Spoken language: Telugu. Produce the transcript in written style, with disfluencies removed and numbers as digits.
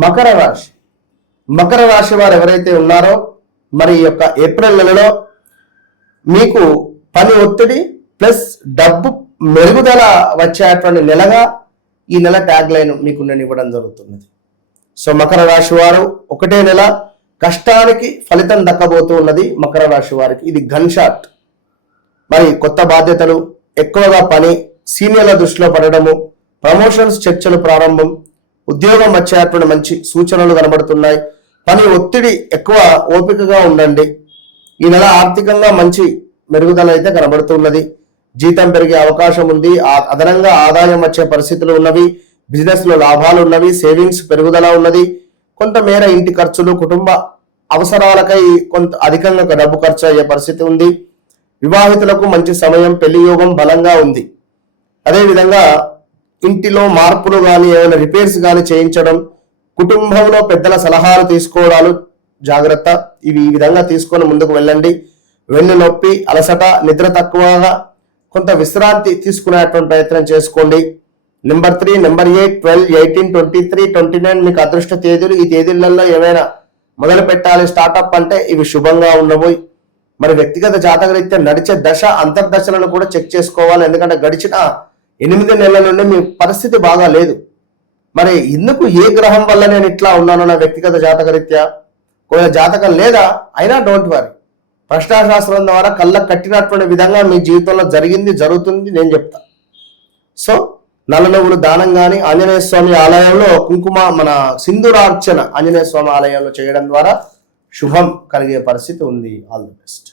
మకర రాశి. మకర రాశి వారు ఎవరైతే ఉన్నారో మరి ఈ యొక్క ఏప్రిల్ నెలలో మీకు పని ఒత్తిడి ప్లస్ డబ్బు మెరుగుదల వచ్చేటువంటి నెలగా ఈ నెల ట్యాగ్ లైన్ మీకు నేను ఇవ్వడం జరుగుతున్నది. సో మకర రాశి వారు ఒకటే నెల కష్టానికి ఫలితం దక్కబోతూ ఉన్నది. మకర రాశి వారికి ఇది గన్ షాట్. మరి కొత్త బాధ్యతలు, ఎక్కువగా పని, సీనియర్ల దృష్టిలో పడడము, ప్రమోషన్స్ చర్చలు ప్రారంభం, ఉద్యోగం వచ్చేటువంటి మంచి సూచనలు కనబడుతున్నాయి. పని ఒత్తిడి ఎక్కువ, ఓపికగా ఉండండి. ఈ నెల ఆర్థికంగా మంచి మెరుగుదల అయితే కనబడుతున్నది. జీతం పెరిగే అవకాశం ఉంది. అదనంగా ఆదాయం వచ్చే పరిస్థితులు ఉన్నవి. బిజినెస్ లో లాభాలు ఉన్నవి. సేవింగ్స్ పెరుగుదల ఉన్నది. కొంతమేర ఇంటి ఖర్చులు, కుటుంబ అవసరాలకై కొంత అధికంగా డబ్బు ఖర్చు అయ్యే పరిస్థితి ఉంది. వివాహితులకు మంచి సమయం, పెళ్లి యోగం బలంగా ఉంది. అదేవిధంగా ఇంటిలో మార్పులు కానీ, ఏమైనా రిపేర్స్ కానీ చేయించడం, కుటుంబంలో పెద్దల సలహాలు తీసుకోవడాలు జాగ్రత్త. ఇవి ఈ విధంగా తీసుకొని ముందుకు వెళ్ళండి. వెన్ను నొప్పి, అలసట, నిద్ర తక్కువగా, కొంత విశ్రాంతి తీసుకునేటువంటి ప్రయత్నం చేసుకోండి. నెంబర్ 3, నెంబర్ 8, 12, 18, 23, 29 మీకు అదృష్ట తేదీలు. ఈ తేదీలలో ఏమైనా మొదలు పెట్టాలి, స్టార్టప్ అంటే ఇవి శుభంగా ఉండబోయి. మరి వ్యక్తిగత జాతకరీత్యా నడిచే దశ, అంతర్దశలను కూడా చెక్ చేసుకోవాలి. ఎందుకంటే గడిచిన 8 నెలల నుండి మీ పరిస్థితి బాగా లేదు. మరి ఎందుకు, ఏ గ్రహం వల్ల నేను ఇట్లా ఉన్నాను నా వ్యక్తిగత జాతకరీత్యా? కొంత జాతకం లేదా అయినా డోంట్ వరీ. ప్రశ్నాశాస్త్రం ద్వారా కళ్ళకు కట్టినటువంటి విధంగా మీ జీవితంలో జరిగింది, జరుగుతుంది నేను చెప్తా. సో నల్ల నువ్వులు దానం కానీ, ఆంజనేయ స్వామి ఆలయంలో కుంకుమ, మన సింధూరార్చన ఆంజనేయ స్వామి ఆలయంలో చేయడం ద్వారా శుభం కలిగే పరిస్థితి ఉంది. All the best.